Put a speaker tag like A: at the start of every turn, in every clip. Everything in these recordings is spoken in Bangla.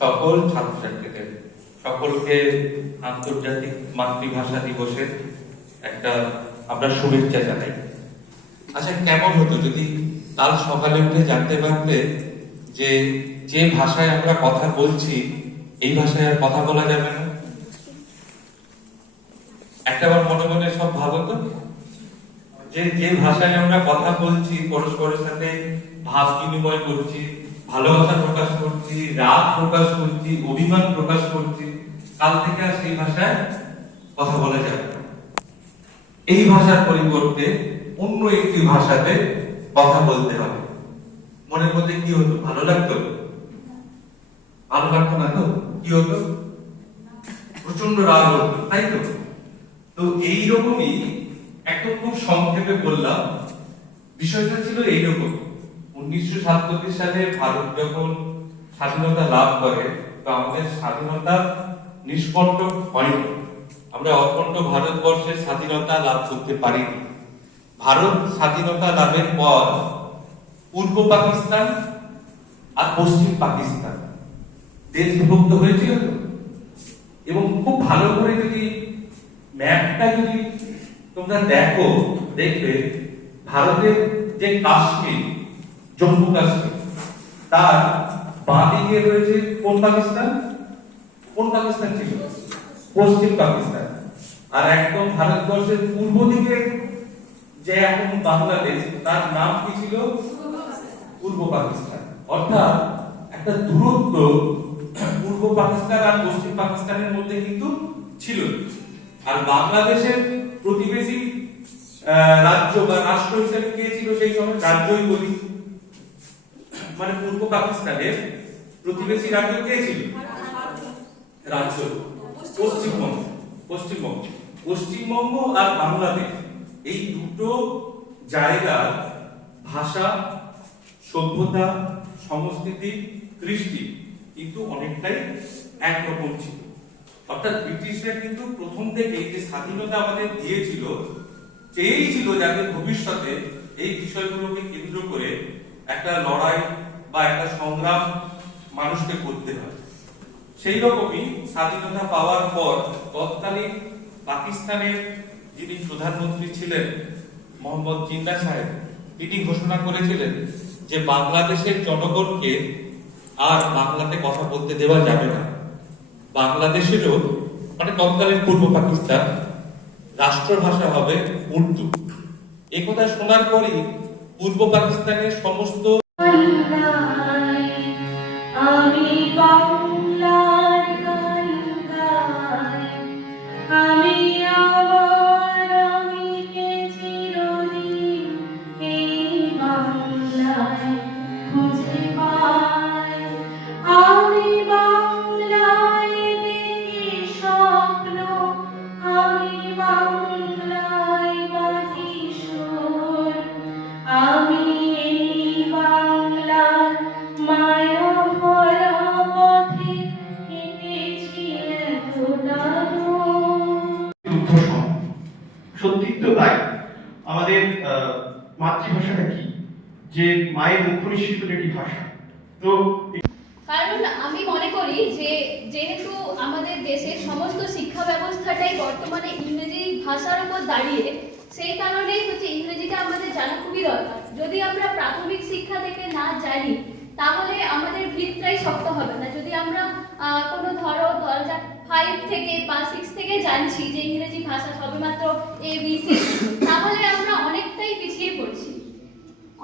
A: সকল ছাত্রছাত্রীদের সকলকে আন্তর্জাতিক মাতৃভাষা দিবসের একটা আমরা শুভেচ্ছা জানাই। আচ্ছা কেমন হতো যদি কাল সকালে উঠে জানতে পারতে যে যে ভাষায় আমরা কথা বলছি, এই ভাষায় আর কথা বলা যাবে না? একটাবার মনে মনে সব ভাবো তো। যে যে ভাষায় আমরা কথা বলছি, পরস্পরের সাথে ভাব বিনিময় করছি ভালোবাসা প্রকাশ করছি, রাগ প্রকাশ করছি, অভিমান প্রকাশ করছি, কাল থেকে আর সেই ভাষায় কথা বলা যাবে এই ভাষার পরিবর্তে অন্য একটি ভাষাতে কথা বলতে হবে। মনের মধ্যে কি হতো? ভালো লাগতো? ভালো লাগতো না তো? কি হতো? প্রচণ্ড রাগ হতো, তাই তো? তো এইরকমই একদম খুব সংক্ষেপে বললাম, বিষয়টা ছিল এইরকম। উনিশশো সাতচল্লিশ সালে ভারত যখন স্বাধীনতা লাভ করে, তো আমাদের স্বাধীনতা নিষ্কণ্ঠ হয়নি। আমরা অখণ্ড ভারতবর্ষের স্বাধীনতা লাভ করতে পারিনি। ভারত স্বাধীনতা লাভের পর পূর্ব পাকিস্তান আর পশ্চিম পাকিস্তান দেশ বিভক্ত হয়েছিল। এবং খুব ভালো করে যদি ম্যাপটা যদি তোমরা দেখো, দেখবে ভারতের যে কাশ্মীর জম্মু কাশ্মীর। তার বাঁ দিকে রয়েছে কোন পাকিস্তান? কোন পাকিস্তান ছিল? পশ্চিম পাকিস্তান। আর একদম ভারতবর্ষের পূর্ব দিকে যে এখন বাংলাদেশ, তার নাম কি ছিল? পূর্ব পাকিস্তান। অর্থাৎ একটা দূরত্ব পূর্ব পাকিস্তান আর পশ্চিম পাকিস্তানের মধ্যে কিন্তু ছিল। আর বাংলাদেশের প্রতিবেশী রাজ্য বা রাষ্ট্র হিসেবে কে ছিল সেই সময়? রাজ্যই বলি। মানে পূর্ব পাকিস্তানের প্রতিবেশী রাজ্য কে ছিল? রাজ্য। পশ্চিমবঙ্গ। পশ্চিমবঙ্গ। পশ্চিমবঙ্গ আর বাংলাদেশ। এই দুটো জায়গার ভাষা, সভ্যতা, সংস্কৃতি, কৃষ্টি কিন্তু অনেকটাই একরকম ছিল। অর্থাৎ ব্রিটিশরা কিন্তু প্রথম থেকেই যে স্বাধীনতা আমাদের দিয়েছিল চেয়েছিল যাতে ভবিষ্যতে এই বিষয়গুলোকে কেন্দ্র করে একটা লড়াই বা একটা সংগ্রাম মানুষকে করতে হয়। সেই রকমই স্বাধীনতা পাওয়ার পর তৎকালীন পাকিস্তানের যিনি প্রধানমন্ত্রী ছিলেন, মোহাম্মদ জিন্না সাহেব, তিনি ঘোষণা করেছিলেন যে বাংলাদেশের জনগণকে আর বাংলাতে কথা বলতে দেওয়া যাবে না। বাংলাদেশেরও মানে তৎকালীন পূর্ব পাকিস্তান, রাষ্ট্রভাষা হবে উর্দু। এই কথা শোনার পরই পূর্ব পাকিস্তানের সমস্ত
B: আমি
C: সত্যি তাই। আমাদের মাতৃভাষাটা কি? যে মায়ের মুখ নিঃসৃত একটি ভাষা। তো
D: কারণ আমি মনে করি যে, যেহেতু আমাদের দেশের সমস্ত শিক্ষা ব্যবস্থাটাই বর্তমানে ইংরেজি ভাষার উপর দাঁড়িয়ে, সেই কারণেই হচ্ছে ইংরেজিটা আমাদের জানা খুবই দরকার। যদি আমরা প্রাথমিক শিক্ষা থেকে না জানি, তাহলে আমাদের ভিতটাই শক্ত হবে না। যদি আমরা কোনো ধরো যাক ফাইভ থেকে বা সিক্স থেকে জানছি যে ইংরেজি ভাষা সবেমাত্র এ বি সি তাহলে আমরা অনেকটাই পিছিয়ে পড়ছি।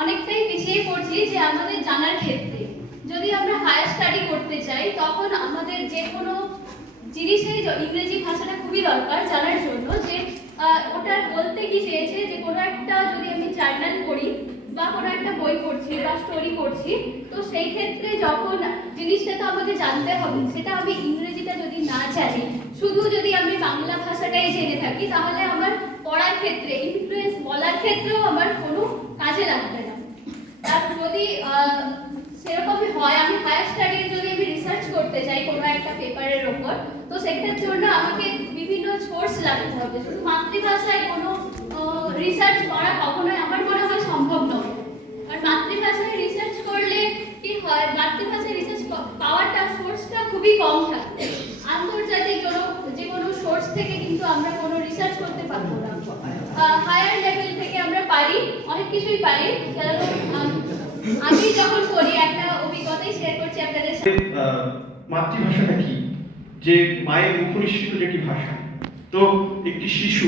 D: অনেকটাই পিছিয়ে পড়ছি যে আমাদের জানার ক্ষেত্রে। যদি আমরা হায়ার স্টাডি করতে চাই, তখন আমাদের যে কোনো জিনিসের জ- ইংরেজি ভাষাটা খুবই দরকার জানার জন্য যে ওটা বলতে কি চেয়েছে যে কোনো একটা যদি আমি জার্নাল পড়ি বা কোনো একটা বই পড়ছি বা স্টোরি পড়ছি, তো সেই ক্ষেত্রে যখন জিনিসটা তো আমাকে জানতে হবে, সেটা আমি ইংরেজিটা যদি না জানি, শুধু যদি আমি বাংলা ভাষাটাই জেনে থাকি, তাহলে আমার পড়ার ক্ষেত্রে ইনফ্লুয়েন্স বলার ক্ষেত্রেও আমার কোনো কাজে লাগবে না। আর যদি সেরকমই হয়, আমি হায়ার স্টাডির যদি আমি রিসার্চ করতে চাই কোনো একটা পেপারের ওপর তো সেটার জন্য আমাকে বিভিন্ন সোর্স লাগতে হবে। শুধু মাতৃভাষায় কোনো রিসার্চ করা কখনোই আমার মনে হয় সম্ভব নয়। আর মাতৃভাষায় রিসার্চ করলে কি হয়? মাতৃভাষায় রিসার্চ পাওয়ারটা সোর্সটা খুবই কম থাকে। আন্তর্জাতিক কোনো, যে কোনো সোর্স থেকে কিন্তু আমরা কোনো রিসার্চ করতে পারব না। হায়ার লেভেল থেকে আমরা পারি, অনেক কিছুই পারি। আমি যখন করি একটা অভিজ্ঞতাই শেয়ার করছি আপনাদের
C: মাতৃভাষাটা কি? যে মায়ের মুখ নিঃসৃত যেটি ভাষা, তো একটি শিশু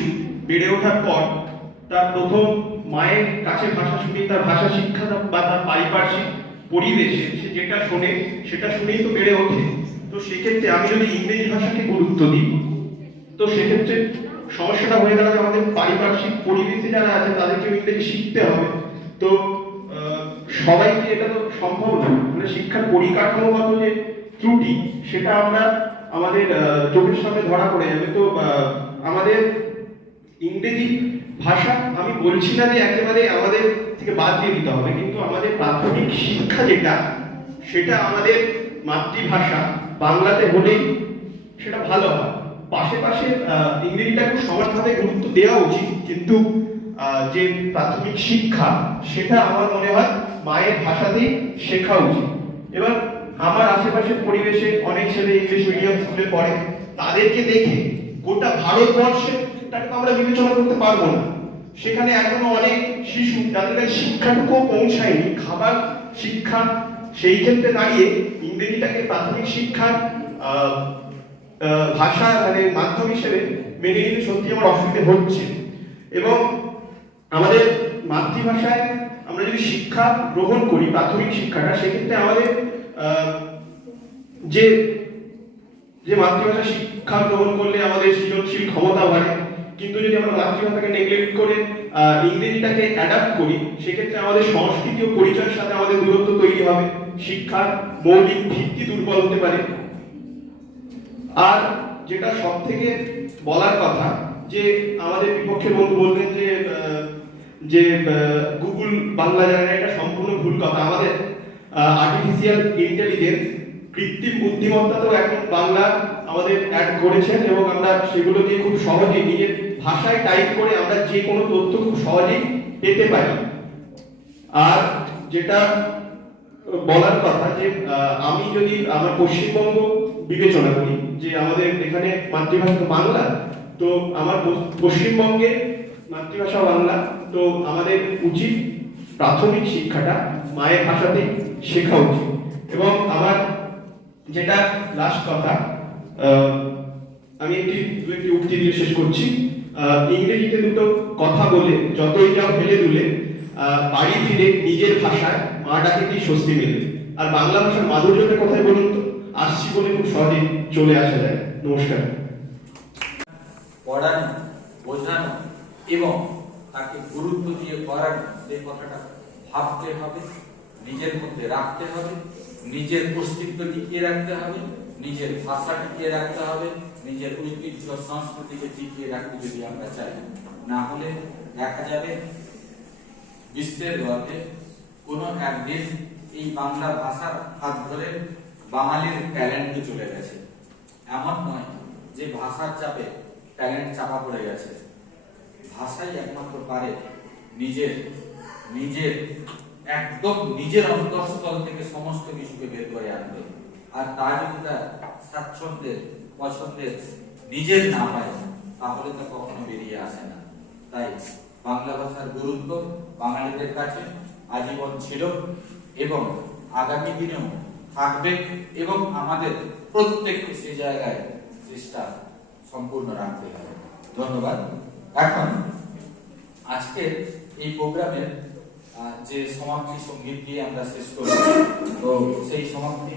C: বেড়ে ওঠার পর তার প্রথম মায়ের কাছে ভাষা শুনে তার ভাষা শিক্ষা বা তার পারিপার্শ্বিক পরিবেশে সে যেটা শোনে, সেটা শুনেই তো বেড়ে ওঠে। তো সেক্ষেত্রে আমি যদি ইংরেজি ভাষাকে গুরুত্ব দিই, তো সেক্ষেত্রে সমস্যাটা হয়ে যে আমাদের পারিপার্শ্বিক পরিবেশে যারা আছে তাদেরকে ইংরেজি শিখতে হবে। তো সবাইকে এটা তো সম্ভব না। মানে শিক্ষার পরিকাঠামোগত যে ত্রুটি, সেটা আমরা আমাদের চোখের সামনে ধরা পড়ে যাবে। তো আমাদের ইংরেজি ভাষা, আমি বলছি না যে একেবারে আমাদের থেকে বাদ দিয়ে দিতে হবে, কিন্তু আমাদের প্রাথমিক শিক্ষা যেটা, সেটা আমাদের মাতৃভাষা। বাংলাতে হলেই সেটা ভালো হয়। পাশে পাশে ইংরেজিটাকে সমানভাবে গুরুত্ব দেওয়া উচিত, কিন্তু যে প্রাথমিক শিক্ষা, সেটা আমার মনে হয় মায়ের ভাষাতেই শেখা উচিত। এবার আমার আশেপাশের পরিবেশে অনেক ছেলে ইংলিশ মিডিয়াম স্কুলে পড়ে, তাদেরকে দেখে গোটা ভারতবর্ষে তাকে আমরা বিবেচনা করতে পারব না। সেখানে এখনও অনেক শিশু যাদের কাছে শিক্ষাটুকু পৌঁছায়নি, খাবার, শিক্ষা, সেই ক্ষেত্রে দাঁড়িয়ে ইংরেজিটাকে প্রাথমিক শিক্ষার ভাষা মানে মাধ্যম হিসেবে মেনে নিতে সত্যি আমার অসুবিধে হচ্ছে। এবং আমাদের মাতৃভাষায় আমরা যদি শিক্ষা গ্রহণ করি, প্রাথমিক শিক্ষাটা, সেক্ষেত্রে আমাদের যে যে মাতৃভাষা শিক্ষা গ্রহণ করলে আমাদের সৃজনশীল ক্ষমতা বাড়ে। কিন্তু যদি আমরা মাতৃভাষাকে নেগলেক্ট করে ইংরেজিটাকে অ্যাডাপ্ট করি, সেক্ষেত্রে আমাদের সংস্কৃতি ও পরিচয়ের সাথে আমাদের দূরত্ব তৈরি হবে, শিক্ষার মৌলিক ভিত্তি দুর্বল হতে পারে। আর যেটা সব থেকে বলার কথা, যে আমাদের বিপক্ষে বন্ধু বললেন যে যে গুগল বাংলা জানে এটা সম্পূর্ণ ভুল কথা। আমাদের আর্টিফিশিয়াল ইন্টেলিজেন্স কৃত্রিম বুদ্ধিমত্তাতেও এখন বাংলা আমাদের অ্যাড করেছেন এবং আমরা সেগুলো দিয়ে খুব সহজেই নিজের ভাষায় টাইপ করে আমরা যে কোনো তথ্য খুব সহজেই পেতে পারি। আর যেটা বলার কথা যে আমি যদি আমার পশ্চিমবঙ্গ বিবেচনা করি, যে আমাদের এখানে মাতৃভাষা বাংলা, তো আমার পশ্চিমবঙ্গে মাতৃভাষা বাংলা, তো আমাদের উচিত প্রাথমিক শিক্ষাটা মায়ের ভাষাতে শেখা উচিত। এবং আমার যেটা লাস্ট কথা আমি একটি, দু একটি উক্তি দিয়ে শেষ করছি। ইংরেজিতে দুটো কথা বলে যতই যাও ফেলে দুলে বাড়ি ফিরে নিজের ভাষায় মা ডাকেতেই স্বস্তি মেলে? আর বাংলা ভাষার মাধুর্যটা কোথায় বলুন তো, আসছি বলে খুব সহজেই চলে আসা যায়। নমস্কার।
E: পড়ানো, বোঝানো এবং তাকে গুরুত্ব দিয়ে করানো এই কথাটা ভাবতে হবে, নিজের মধ্যে রাখতে হবে, নিজের অস্তিত্ব টিকিয়ে রাখতে হবে, নিজের ভাষা টিকিয়ে রাখতে হবে, নিজের ঐতিহ্য সংস্কৃতিকে টিকিয়ে রাখতে যদি আমরা চাই, না হলে দেখা যাবে বিশ্বের গর্বে কোনো দেশ এই বাংলা ভাষার হাত ধরে বাঙালির ট্যালেন্ট চলে গেছে। এমন নয় যে ভাষার চাপে ট্যালেন্ট চাপা পড়ে গেছে। ভাষাই একমাত্র পারে নিজের নিজের, একদম নিজের অন্তঃস্থল থেকে সমস্ত কিছুকে বের করে আনবে। আর তা যদি তার স্বাচ্ছন্দ্যের, পছন্দের নিজের না পায়, তাহলে তা কখনো বেরিয়ে আসে না। তাই বাংলা ভাষার গুরুত্ব বাঙালিদের কাছে আজীবন ছিল এবং আগামী দিনেও থাকবে এবং আমাদের প্রত্যেককে সে জায়গায় চেষ্টা সম্পূর্ণ রাখতে হবে। ধন্যবাদ। এখন আজকে এই প্রোগ্রামের যে সমাপ্তি সংগীত দিয়ে আমরা শেষ করব তো সেই সমাপ্তি।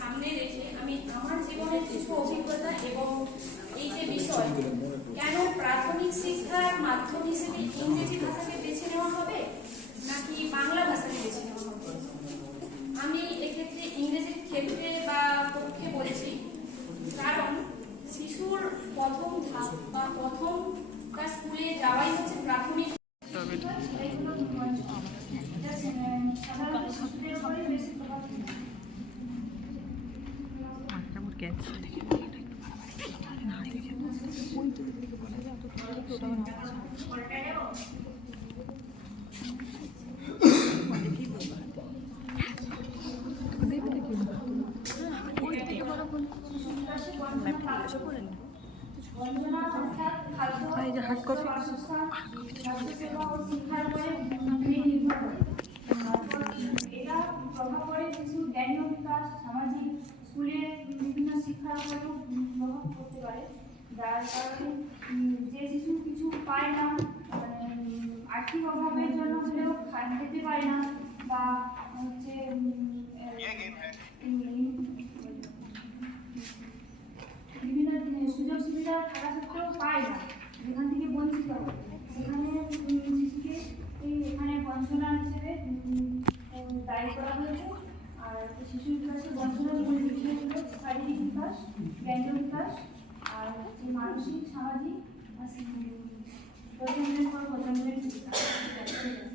F: সামনে রেখে আমি আমার জীবনের কিছু অভিজ্ঞতা এবং এই যে বিষয়, কেন প্রাথমিক শিক্ষার মাধ্যম হিসেবে ইংরেজি ভাষাকে বেছে নেওয়া হবে নাকি বাংলা ভাষাকে বেছে নেওয়া হবে? আমি এক্ষেত্রে ইংরেজির ক্ষেত্রে বা পক্ষে বলেছি, কারণ শিশুর প্রথম ধাপ বা প্রথম তার স্কুলে যাওয়াই হচ্ছে প্রাথমিক
B: বন্দনা অর্থাৎ খাদ্য বাসস্থান, স্বাস্থ্যসেবা ও শিক্ষার উপরে নির্ভর করে। তারপর এটা প্রভাব পড়ে শিশুর জ্ঞানীয় বিকাশ সামাজিক স্কুলের বিভিন্ন শিক্ষার উপরেও প্রভাব পড়তে পারে যার কারণে যে শিশু কিছু পায় না মানে আর্থিক অভাবের জন্য হলেও খা- খেতে পারে না, বা হচ্ছে বিভিন্ন সুযোগ সুবিধা থাকা সত্ত্বেও পায় না, যেখান থেকে বঞ্চিত সেখানে শিশুকে এখানে বঞ্চনা হিসেবে দায়ী করা হয়েছে। আর শিশু বিকাশে বঞ্চনার মূল বিষয় হলো শারীরিক বিকাশ জ্ঞানীয় বিকাশ যে মানসিক সামাজিক আর প্রথম পর বিকাশ